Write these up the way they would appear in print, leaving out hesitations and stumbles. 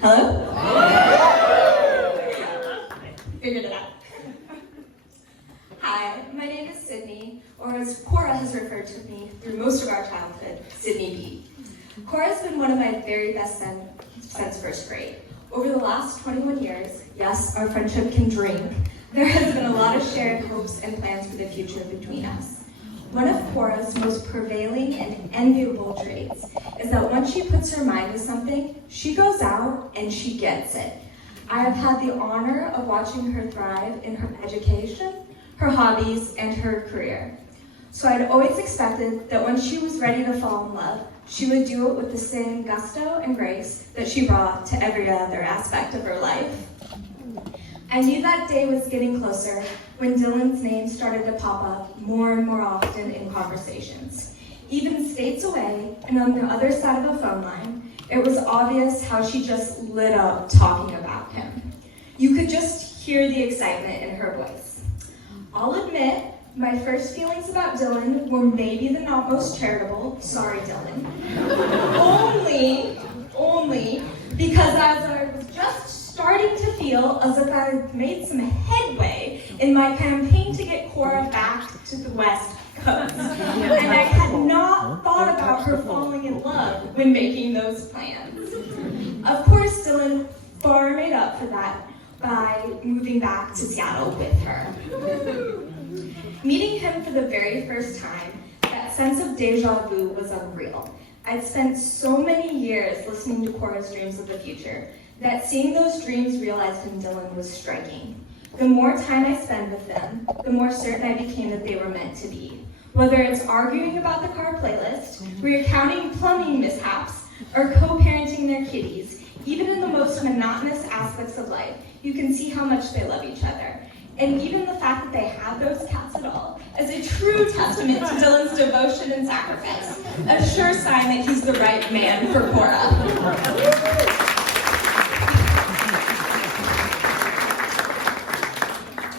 Hello? Figured it out. Hi, my name is Sydney, or as Cora has referred to me through most of our childhood, Sydney B. Cora has been one of my very best friends since first grade. Over the last 21 years, yes, our friendship can drink, there has been a lot of shared hopes and plans for the future between us. One of Cora's most prevailing and enviable traits is that once she puts her mind to something, she goes out and she gets it. I have had the honor of watching her thrive in her education, her hobbies, and her career. So I'd always expected that when she was ready to fall in love, she would do it with the same gusto and grace that she brought to every other aspect of her life. I knew that day was getting closer when Dylan's name started to pop up more and more often in conversations. Even states away and on the other side of a phone line, it was obvious how she just lit up talking about him. You could just hear the excitement in her voice. I'll admit, my first feelings about Dylan were maybe the not most charitable, sorry Dylan, only because as I was just starting to feel as if I had made some headway in my campaign to get Cora back to the West Coast. And I had not thought about her falling in love when making those plans. Of course, Dylan far made up for that by moving back to Seattle with her. Meeting him for the very first time, that sense of deja vu was unreal. I'd spent so many years listening to Cora's dreams of the future that seeing those dreams realized in Dylan was striking. The more time I spend with them, the more certain I became that they were meant to be. Whether it's arguing about the car playlist, recounting plumbing mishaps, or co-parenting their kitties, even in the most monotonous aspects of life, you can see how much they love each other. And even the fact that they have those cats at all is a true testament to Dylan's devotion and sacrifice, a sure sign that he's the right man for Cora.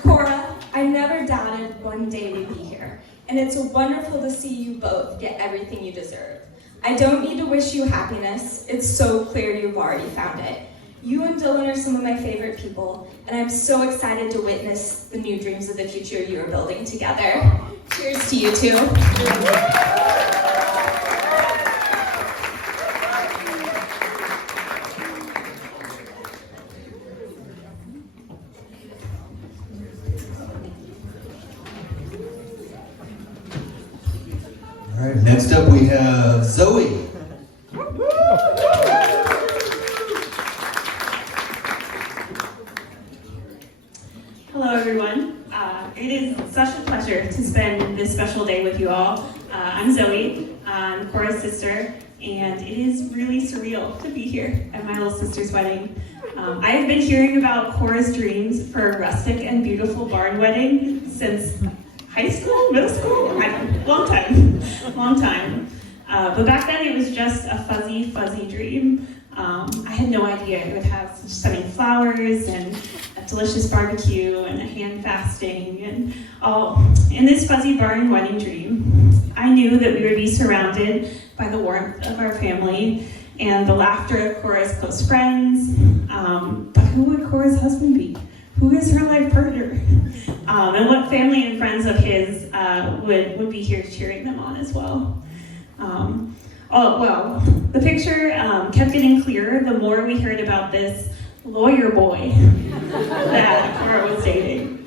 Cora, I never doubted one day we'd be here, and it's wonderful to see you both get everything you deserve. I don't need to wish you happiness, it's so clear you've already found it. You and Dylan are some of my favorite people, and I'm so excited to witness the new dreams of the future you are building together. Cheers to you two. All right, next up we have Zoe. Hello everyone. It is such a pleasure to spend this special day with you all. I'm Zoe, I'm Cora's sister, and it is really surreal to be here at my little sister's wedding. I have been hearing about Cora's dreams for a rustic and beautiful barn wedding since high school, middle school, long time. But back then it was just a fuzzy dream. I had no idea it would have such stunning flowers and a delicious barbecue and a hand fasting and all. In this fuzzy barn wedding dream, I knew that we would be surrounded by the warmth of our family and the laughter of Cora's close friends. But who would Cora's husband be? Who is her life partner? And what family and friends of his would be here cheering them on as well. The picture kept getting clearer the more we heard about this lawyer boy that Cora was dating.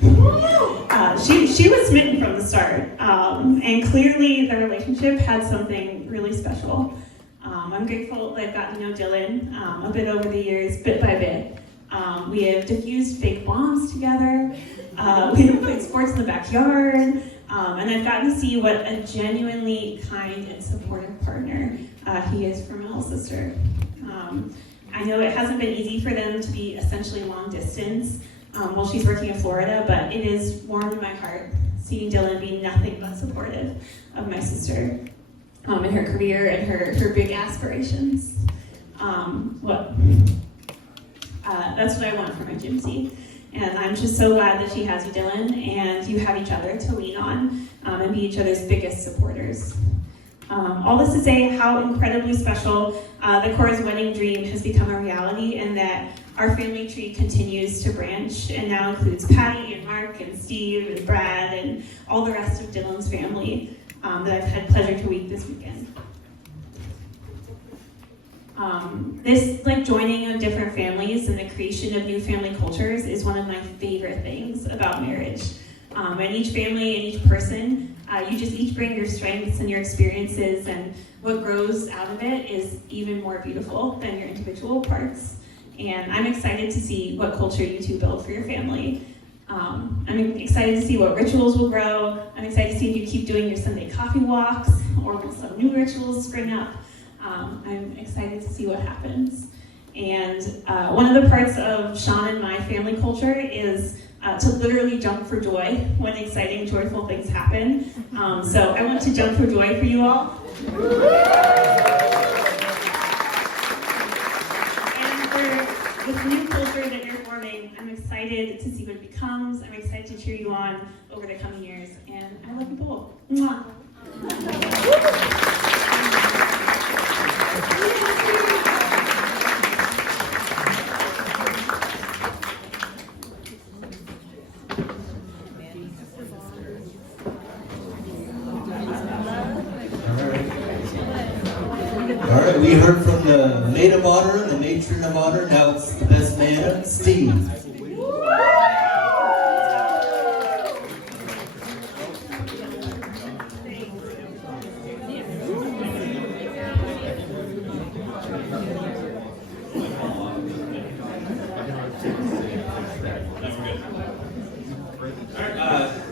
She was smitten from the start, and clearly the relationship had something really special. I'm grateful that I've gotten to know Dylan a bit over the years, bit by bit. We have diffused fake bombs together, we have played sports in the backyard, and I've gotten to see what a genuinely kind and supportive partner he is for my little sister. I know it hasn't been easy for them to be essentially long distance while she's working in Florida, but it is warmed my heart seeing Dylan be nothing but supportive of my sister in her career and her big aspirations. That's what I want for my Gypsy. And I'm just so glad that she has you, Dylan, and you have each other to lean on and be each other's biggest supporters. All this to say how incredibly special the Cora's wedding dream has become a reality, and that our family tree continues to branch and now includes Patty and Mark and Steve and Brad and all the rest of Dylan's family that I've had pleasure to meet this weekend. This joining of different families and the creation of new family cultures is one of my favorite things about marriage. And each family and each person, you just each bring your strengths and your experiences, and what grows out of it is even more beautiful than your individual parts. And I'm excited to see what culture you two build for your family. I'm excited to see what rituals will grow. I'm excited to see if you keep doing your Sunday coffee walks or when some new rituals spring up. I'm excited to see what happens. And one of the parts of Sean and my family culture is to literally jump for joy when exciting, joyful things happen. So I want to jump for joy for you all. And for this new culture that you're forming, I'm excited to see what it becomes. I'm excited to cheer you on over the coming years. And I love you both. Mwah. All right, we heard from the maid of honor and the matron of honor. Now it's the best man, Steve.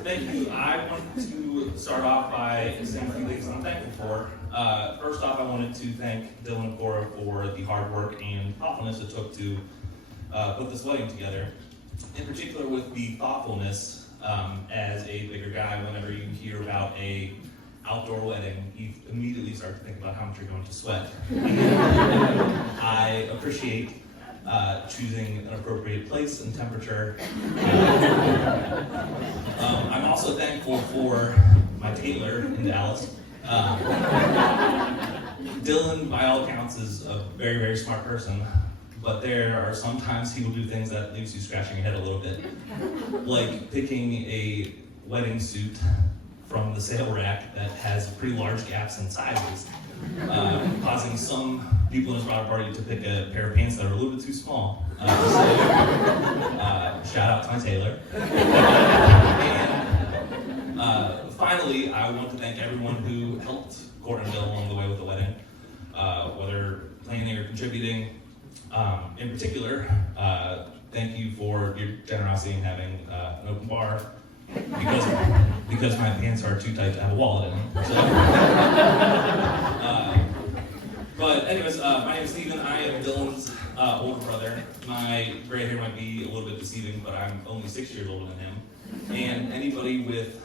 Thank you. I want to start off by saying a few things I'm thankful for. First off, I wanted to thank Dylan and Cora for the hard work and thoughtfulness it took to put this wedding together. In particular with the thoughtfulness, as a bigger guy, whenever you hear about a outdoor wedding, you immediately start to think about how much you're going to sweat. I appreciate choosing an appropriate place and temperature. I'm also thankful for my tailor in Dallas. Dylan, by all accounts, is a very, very smart person, but there are sometimes he will do things that leaves you scratching your head a little bit, like picking a wedding suit from the sale rack that has pretty large gaps in sizes, causing some people in his bridal party to pick a pair of pants that are a little bit too small. Shout out to my tailor. And finally, I want to thank everyone who helped Cora and Bill along the way with the wedding, whether planning or contributing. In particular, thank you for your generosity in having an open bar, because my pants are too tight to have a wallet in them. So, but anyways, my name is Steven. I am Dylan's older brother. My gray hair might be a little bit deceiving, but I'm only 6 years older than him. And anybody with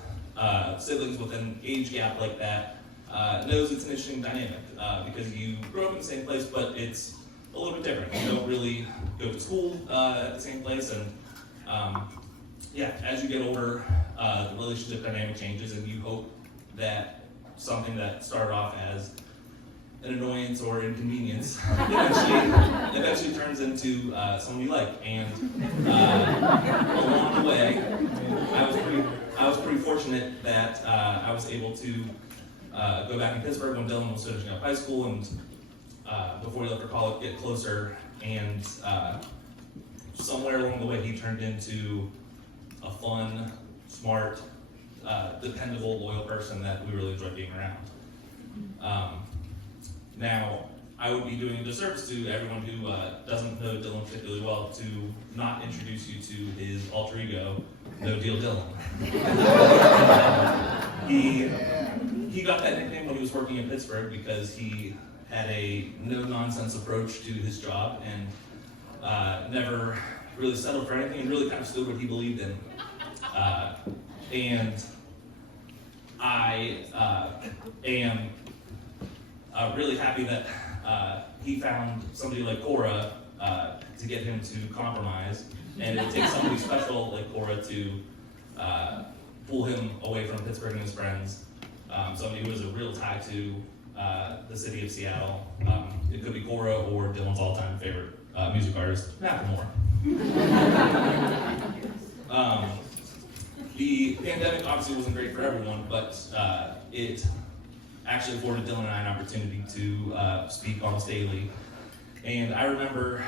siblings with an age gap like that knows it's an interesting dynamic, because you grow up in the same place, but it's a little bit different. You don't really go to school at the same place, and yeah, as you get older, the relationship dynamic changes, and you hope that something that started off as an annoyance or inconvenience eventually turns into someone you like. And along the way, I was pretty fortunate that I was able to go back in Pittsburgh when Dylan was finishing up high school, and before he left for college, get closer. And somewhere along the way, he turned into a fun, smart, dependable, loyal person that we really enjoyed being around. Now, I would be doing a disservice to everyone who doesn't know Dylan particularly well to not introduce you to his alter ego, No Deal Dylan. He got that nickname when he was working in Pittsburgh because he had a no-nonsense approach to his job and never really settled for anything and really kind of stood what he believed in. And I am really happy that he found somebody like Cora to get him to compromise, and it takes somebody special like Cora to pull him away from Pittsburgh and his friends, somebody who has a real tie to the city of Seattle. It could be Cora or Dylan's all-time favorite music artist, Macklemore. The pandemic obviously wasn't great for everyone, but it actually afforded Dylan and I an opportunity to speak almost daily. And I remember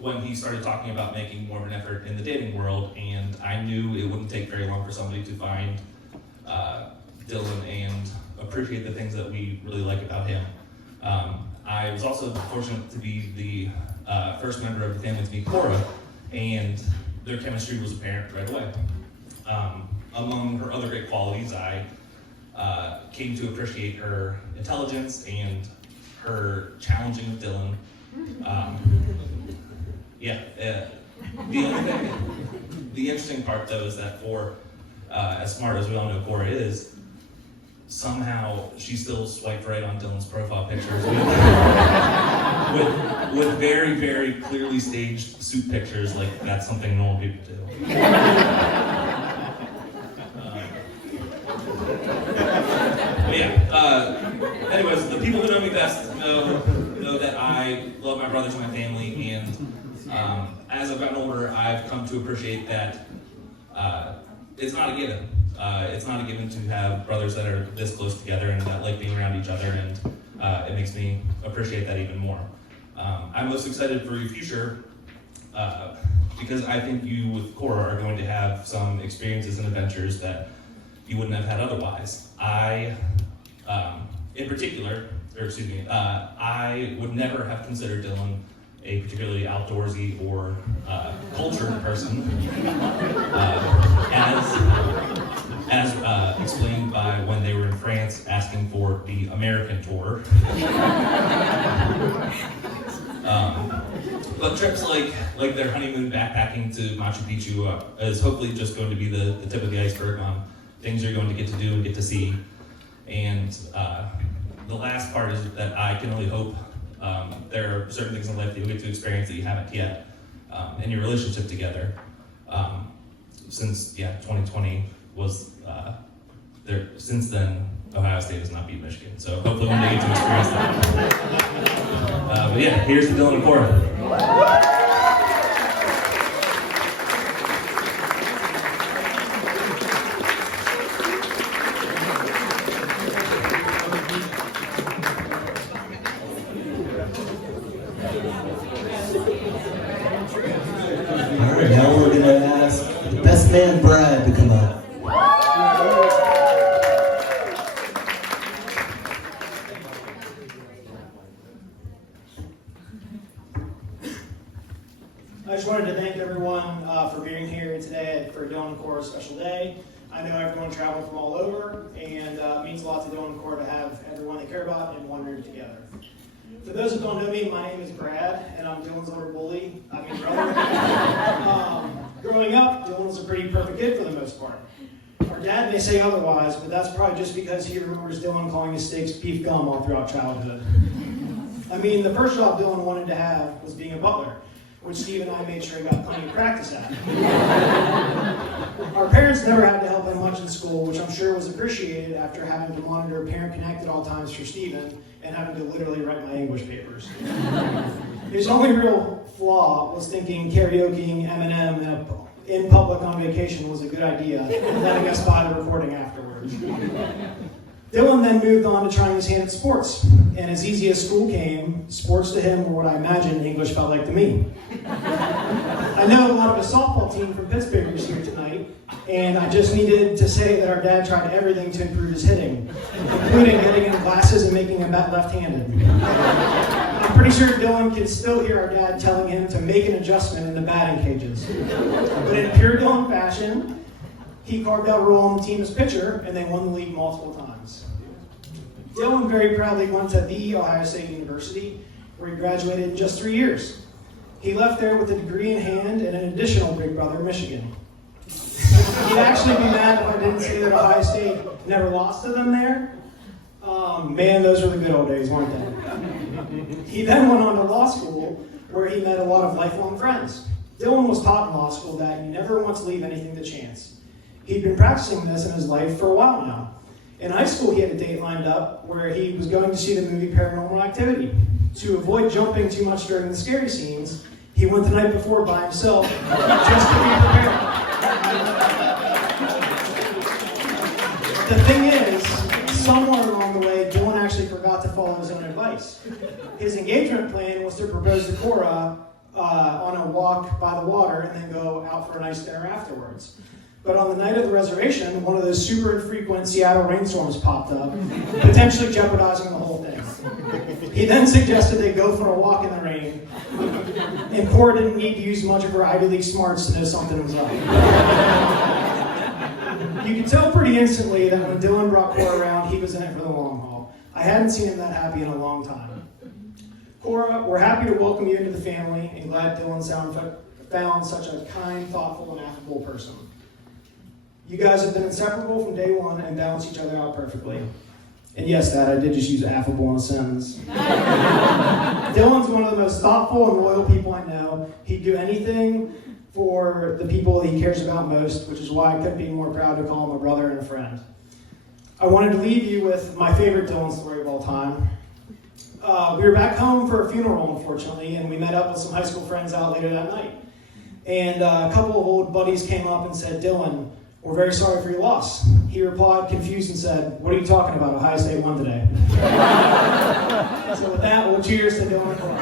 when he started talking about making more of an effort in the dating world, and I knew it wouldn't take very long for somebody to find Dylan and appreciate the things that we really like about him. I was also fortunate to be the first member of the family to meet Cora, and their chemistry was apparent right away. Among her other great qualities, I came to appreciate her intelligence and her challenging of Dylan. The interesting part though is that for as smart as we all know Cora is, somehow she still swiped right on Dylan's profile pictures with very, very clearly staged suit pictures, like that's something normal people do. Anyways, the people who know me best know that I love my brothers and my family, and as I've gotten older, I've come to appreciate that it's not a given. It's not a given to have brothers that are this close together and that like being around each other, and it makes me appreciate that even more. I'm most excited for your future because I think you with Cora are going to have some experiences and adventures that you wouldn't have had otherwise. In particular, I would never have considered Dylan a particularly outdoorsy or cultured person, as explained by when they were in France asking for the American tour. But trips like their honeymoon backpacking to Machu Picchu is hopefully just going to be the tip of the iceberg on things you're going to get to do and get to see. And the last part is that I can only hope there are certain things in life that you'll get to experience that you haven't yet in your relationship together. Since 2020 was there. Since then, Ohio State has not beat Michigan, so hopefully one day you get to experience that. But yeah, here's to Dylan and Cora. Alright, now we're going to ask the best man, Brad, to come up. I just wanted to thank everyone for being here today for Dylan and Cora's special day. I know everyone traveled from all over, and it means a lot to Dylan and Cora to have everyone they care about in one room together. For those who don't know me, my name is Brad, and I'm Dylan's older bully. I mean, brother. Growing up, Dylan was a pretty perfect kid for the most part. Our dad may say otherwise, but that's probably just because he remembers Dylan calling his steaks beef gum all throughout childhood. I mean, the first job Dylan wanted to have was being a butler, which Steve and I made sure he got plenty of practice at. Our parents never had to help him much in school, which I'm sure was appreciated after having to monitor Parent Connect at all times for Steven and having to literally write my English papers. His only real flaw was thinking karaokeing Eminem in public on vacation was a good idea, and letting us buy the recording afterwards. Dylan then moved on to trying his hand at sports, and as easy as school came, sports to him were what I imagined English felt like to me. I know a lot of the softball team from Pittsburgh is here tonight, and I just needed to say that our dad tried everything to improve his hitting, including getting him glasses and making him bat left-handed. I'm pretty sure Dylan can still hear our dad telling him to make an adjustment in the batting cages. But in pure Dylan fashion, he carved out a role on the team as pitcher, and they won the league multiple times. Dylan very proudly went to the Ohio State University, where he graduated in just 3 years. He left there with a degree in hand and an additional big brother, Michigan. He'd actually be mad if I didn't say that Ohio State never lost to them there. Man, those were the good old days, weren't they? He then went on to law school, where he met a lot of lifelong friends. Dylan was taught in law school that you never want to leave anything to chance. He'd been practicing this in his life for a while now, In high school, he had a date lined up where he was going to see the movie Paranormal Activity. To avoid jumping too much during the scary scenes, he went the night before by himself just to be prepared. The thing is, somewhere along the way, Dylan actually forgot to follow his own advice. His engagement plan was to propose to Cora on a walk by the water and then go out for a nice dinner afterwards. But on the night of the reservation, one of those super infrequent Seattle rainstorms popped up, potentially jeopardizing the whole thing. He then suggested they go for a walk in the rain, and Cora didn't need to use much of her Ivy League smarts to know something was up. You could tell pretty instantly that when Dylan brought Cora around, he was in it for the long haul. I hadn't seen him that happy in a long time. Cora, we're happy to welcome you into the family and glad Dylan found such a kind, thoughtful, and affable person. You guys have been inseparable from day one and balance each other out perfectly. And yes, Dad, I did just use affable in a sentence. Dylan's one of the most thoughtful and loyal people I know. He'd do anything for the people that he cares about most, which is why I couldn't be more proud to call him a brother and a friend. I wanted to leave you with my favorite Dylan story of all time. We were back home for a funeral, unfortunately, and we met up with some high school friends out later that night. And a couple of old buddies came up and said, "Dylan, we're very sorry for your loss." He replied, confused, and said, "What are you talking about? Ohio State won today." So with that, we'll cheers to Dylan and Cora.